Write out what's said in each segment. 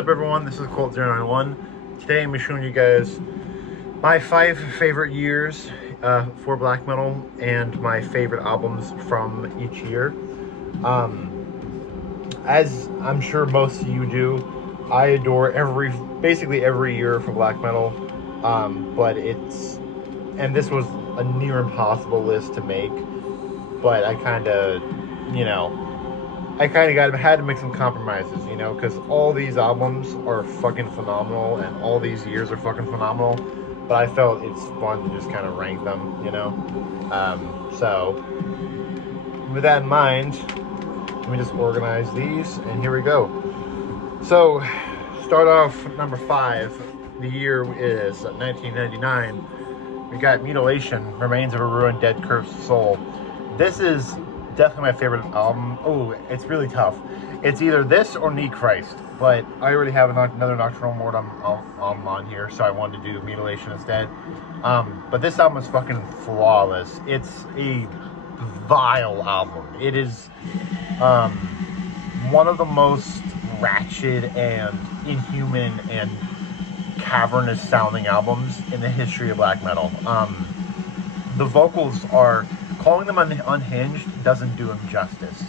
What's up everyone, this is Colt091. Today I'm showing you guys my 5 favorite years for black metal and my favorite albums from each year. As I'm sure most of you do, I adore basically every year for black metal, but this was a near impossible list to make, but I kind of had to make some compromises, because all these albums are fucking phenomenal and all these years are fucking phenomenal, but I felt it's fun to just kind of rank them, So, with that in mind, let me just organize these, and here we go. So, start off number 5, the year is 1999. We got Mutilation, Remains of a Ruined Dead Cursed Soul. This is definitely my favorite album. Oh, it's really tough. It's either this or Knee Christ, but I already have another Nocturnal Mortem on here, so I wanted to do Mutilation instead. But this album is fucking flawless. It's a vile album. It is one of the most ratchet and inhuman and cavernous sounding albums in the history of black metal. The vocals are... Calling them unhinged doesn't do them justice,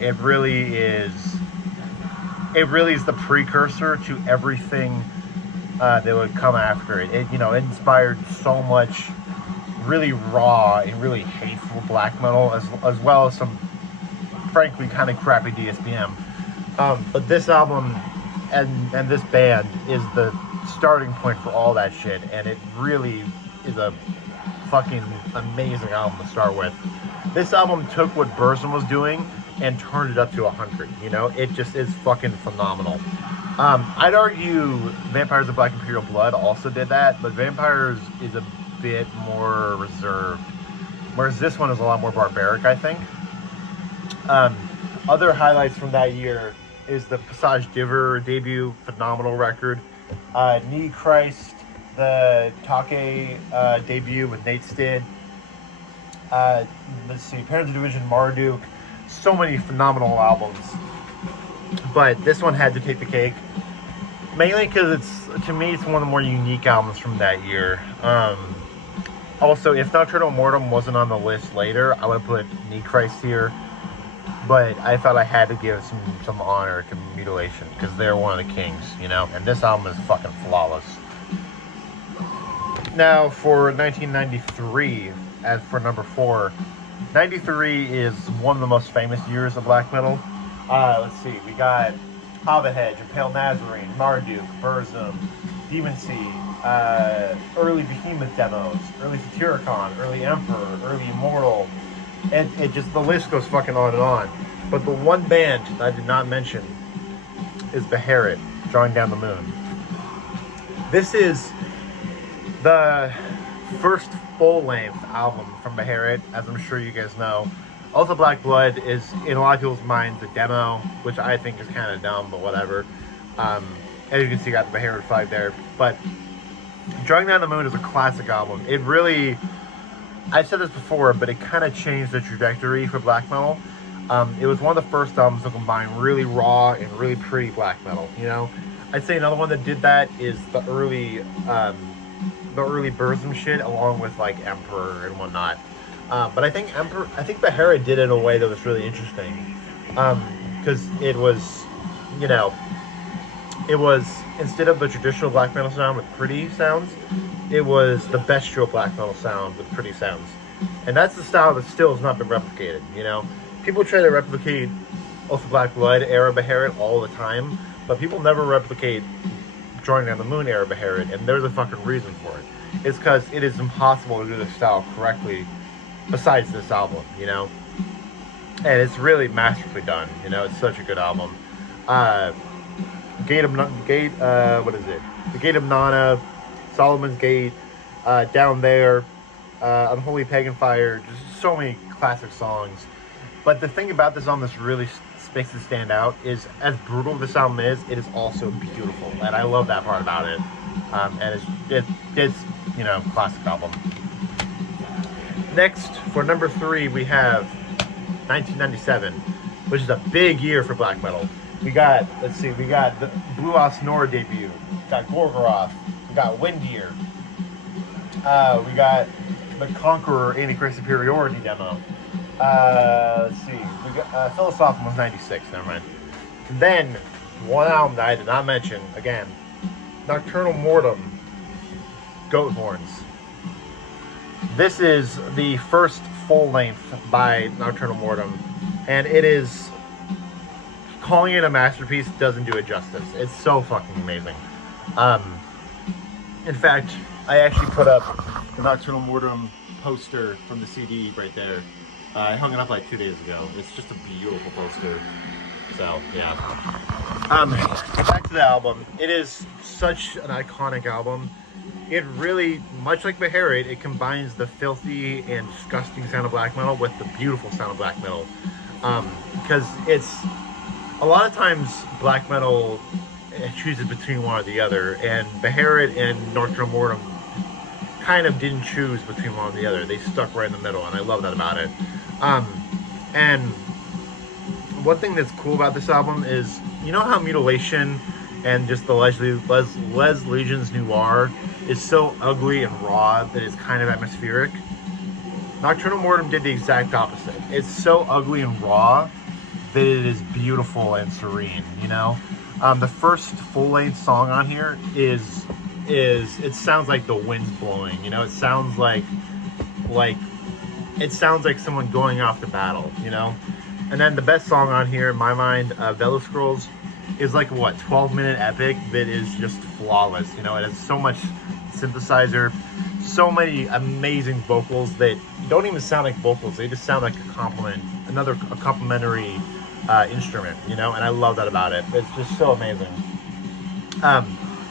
It really is the precursor to everything that would come after it. It inspired so much really raw and really hateful black metal, as well as some, frankly, kind of crappy DSPM. But this album and this band is the starting point for all that shit, and it really is a fucking amazing album to start with. This album took what Burzum was doing and turned it up to 100. It just is fucking phenomenal. I'd argue Vampires of Black Imperial Blood also did that, but Vampires is a bit more reserved, whereas this one is a lot more barbaric, I think. Other highlights from that year is the Passage d'Hiver debut, phenomenal record. Knee Christ, the Take debut with Nate Stid. Let's see, Parents of Division, Marduk. So many phenomenal albums. But this one had to take the cake. Mainly because to me, it's one of the more unique albums from that year. Also, if Nocturnal Mortem wasn't on the list later, I would have put Knee Christ here. But I thought I had to give some honor to Mutilation, because they're one of the kings, And this album is fucking flawless. Now for 1993, as for number 4, 93 is one of the most famous years of black metal. Let's see, we got Hobbithedge, Impale Nazarene, Marduk, Burzum, Demon Seed, early Behemoth demos, early Satyricon, early Emperor, early Immortal, and it just, the list goes fucking on and on. But the one band I did not mention is Beherit, Drawing Down the Moon. This is the first full-length album from Beherit, as I'm sure you guys know. Also, Black Blood is, in a lot of people's minds, a demo, which I think is kind of dumb, but whatever. As you can see, got the Beherit 5 there. But Drawing Down the Moon is a classic album. It really... I've said this before, but it kind of changed the trajectory for black metal. It was one of the first albums to combine really raw and really pretty black metal, I'd say another one that did that is the early Burzum shit, along with like Emperor and whatnot. But I think Beherit did it in a way that was really interesting, because it was, it was, instead of the traditional black metal sound with pretty sounds, it was the bestial black metal sound with pretty sounds. And that's the style that still has not been replicated, People try to replicate Oath of Black Blood era Beherit all the time, but people never replicate Drawing Down the Moon era Beherit, and there's a fucking reason for it. It's because it is impossible to do this style correctly besides this album, And it's really masterfully done, It's such a good album. The Gate of Nana, Solomon's Gate, Down There, Unholy Pagan Fire, just so many classic songs. But the thing about this album that's really makes it stand out is, as brutal this album is, it is also beautiful, and I love that part about it. And it's classic album. Next, for number 3, we have 1997, which is a big year for black metal. We got, let's see, we got the Blue Nord debut. We got Gorgoroth. We got Windir. We got the Conqueror Antichrist Superiority demo. Let's see, we got Philosophical was 96, never mind. And then, one album that I did not mention, again, Nocturnal Mortem, Goat Horns. This is the first full length by Nocturnal Mortem, and it is, calling it a masterpiece doesn't do it justice. It's so fucking amazing. In fact, I actually put up the Nocturnal Mortem poster from the CD right there. I hung it up like 2 days ago. It's just a beautiful poster. So, yeah. Back to the album. It is such an iconic album. It really, much like Beherit, it combines the filthy and disgusting sound of black metal with the beautiful sound of black metal. Because it's, a lot of times black metal chooses between one or the other, and Beherit and Nocturnal Mortem kind of didn't choose between one or the other. They stuck right in the middle, and I love that about it. And one thing that's cool about this album is, you know how Mutilation and just the Les Legion's Noir is so ugly and raw that it's kind of atmospheric? Nocturnal Mortem did the exact opposite. It's so ugly and raw that it is beautiful and serene, you know? The first full-length song on here is it sounds like the wind's blowing, you know? It sounds like someone going off to battle, you know? And then the best song on here, in my mind, Velo Scrolls, is like, what, 12-minute epic that is just flawless, you know? It has so much synthesizer, so many amazing vocals that don't even sound like vocals, they just sound like a complementary instrument, you know? And I love that about it. It's just so amazing.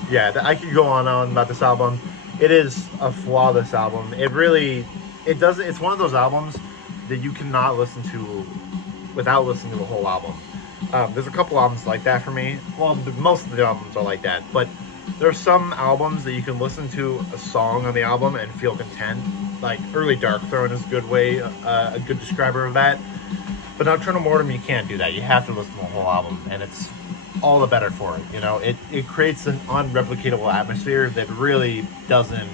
Yeah, I could go on and on about this album. It is a flawless album. It's one of those albums that you cannot listen to without listening to the whole album. There's a couple albums like that for me. Well, most of the albums are like that, but there are some albums that you can listen to a song on the album and feel content. Like Early Darkthrone is a good way, a good describer of that. But Nocturnal Mortem, you can't do that. You have to listen to the whole album, and it's all the better for it. You know, it creates an unreplicatable atmosphere that really doesn't.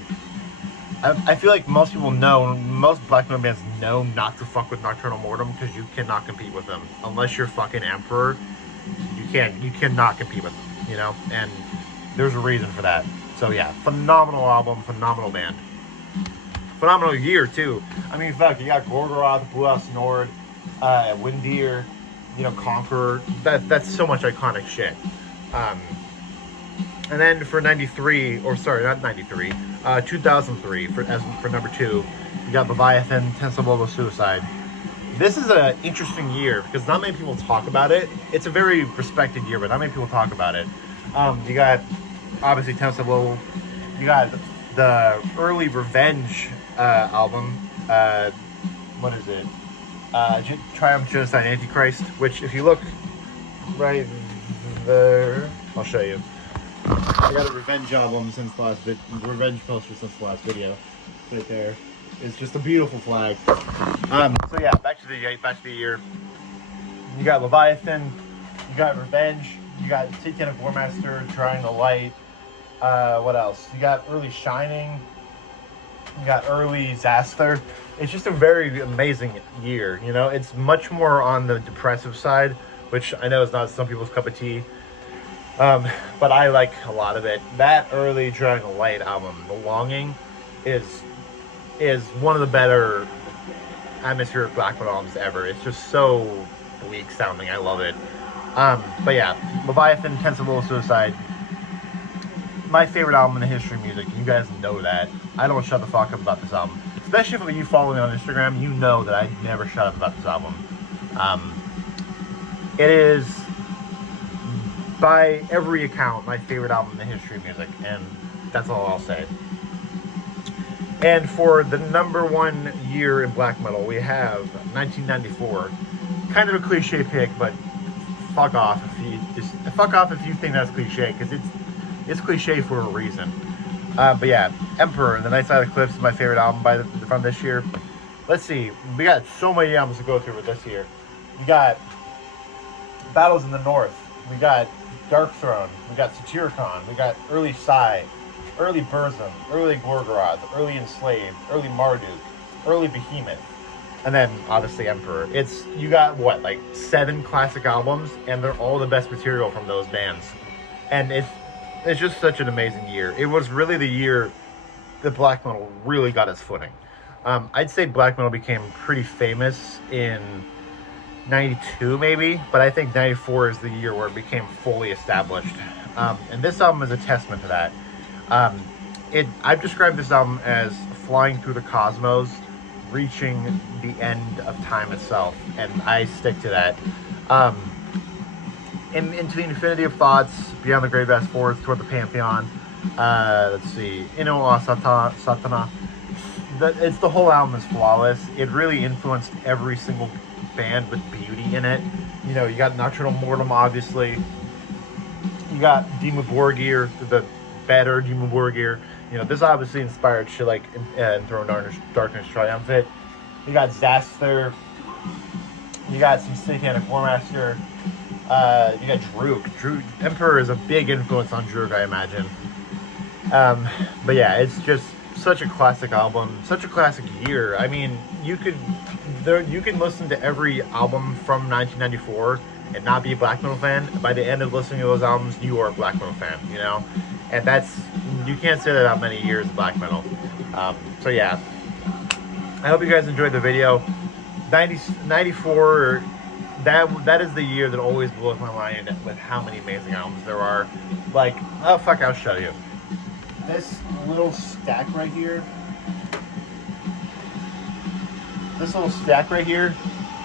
I feel like most black metal bands know not to fuck with Nocturnal Mortem because you cannot compete with them unless you're fucking Emperor. You cannot compete with them. You know, and there's a reason for that. So yeah, phenomenal album, phenomenal band, phenomenal year too. I mean, fuck, you got Gorgoroth, Blue Nord, Windir, you know, Conqueror. That's so much iconic shit. And then for 93, or sorry, not 93, 2003 for number 2, you got Leviathan, Tensabobo Suicide. This is an interesting year because not many people talk about it. It's a very respected year, but not many people talk about it. You got obviously Tensabobo. You got the early Revenge album. What is it? Triumph, Genocide, Antichrist. Which, if you look right there, I'll show you. I got a Revenge album since the last Revenge poster since the last video. Right there. It's just a beautiful flag. So yeah, back to the year. You got Leviathan, you got Revenge, you got Satanic Warmaster, Trying the Light. What else? You got early Shining. You got early Zaster. It's just a very amazing year. You know, it's much more on the depressive side, which I know is not some people's cup of tea. But I like a lot of it. That early Trying the Light album, The Longing, is one of the better atmospheric black metal albums ever. It's just so bleak sounding. I love it. But yeah, Leviathan, Tensabobo Suicide, my favorite album in the history of music. You guys know that. I don't shut the fuck up about this album. Especially if you follow me on Instagram, you know that I never shut up about this album. It is, by every account, my favorite album in the history of music, and that's all I'll say. And for the number 1 year in black metal, we have 1994. Kind of a cliche pick, but fuck off if you think that's cliche, because it's cliche for a reason. But yeah, Emperor, The Nightside Eclipse is my favorite album from this year. Let's see, we got so many albums to go through with this year. We got Battles in the North, We got Dark Throne. We got Satyricon. We got early Psy, early Burzum, early Gorgoroth, early Enslaved, early Marduk, early Behemoth, and then obviously Emperor. You got what, like 7 classic albums, and they're all the best material from those bands. And it's just such an amazing year. It was really the year that black metal really got its footing. I'd say black metal became pretty famous in 92 maybe, but I think 94 is the year where it became fully established. And this album is a testament to that. I've described this album as flying through the cosmos, reaching the end of time itself, and I stick to that. Into the infinity of thoughts, beyond the great vast forest, toward the pantheon. Let's see, Inno a Satana. It's the whole album is flawless. It really influenced every single band with beauty in it. You know, you got Nocturnal Mortem, obviously. You got Dimmu Borgir, the better Dimmu Borgir. You know, this obviously inspired shit like Enthroned Darkness Triumphant. You got Zaster. You got some Satanic War Master. You got Droog. Emperor is a big influence on Droog, I imagine. But yeah, it's just such a classic album, such a classic year. I mean, you can listen to every album from 1994 and not be a black metal fan. By the end of listening to those albums, you are a black metal fan, you know? And you can't say that about many years of black metal. So yeah, I hope you guys enjoyed the video. 94, that is the year that always blows my mind with how many amazing albums there are. Like, oh fuck, I'll show you. This little stack right here,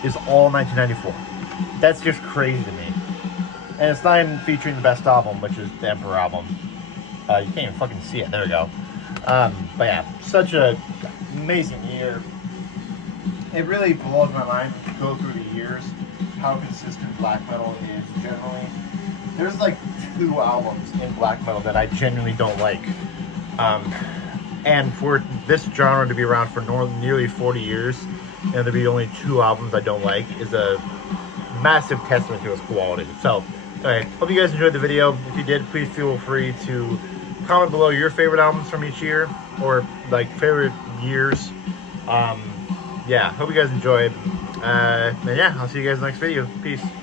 is all 1994. That's just crazy to me. And it's not even featuring the best album, which is the Emperor album. You can't even fucking see it. There we go. But yeah, such a amazing year. It really blows my mind to go through the years, how consistent black metal is generally. There's like 2 albums in black metal that I genuinely don't like. And for this genre to be around for nearly 40 years, and to be only 2 albums I don't like, is a massive testament to its quality. So, anyway, hope you guys enjoyed the video. If you did, please feel free to comment below your favorite albums from each year, or like favorite years. Yeah, hope you guys enjoyed. And yeah, I'll see you guys in the next video. Peace.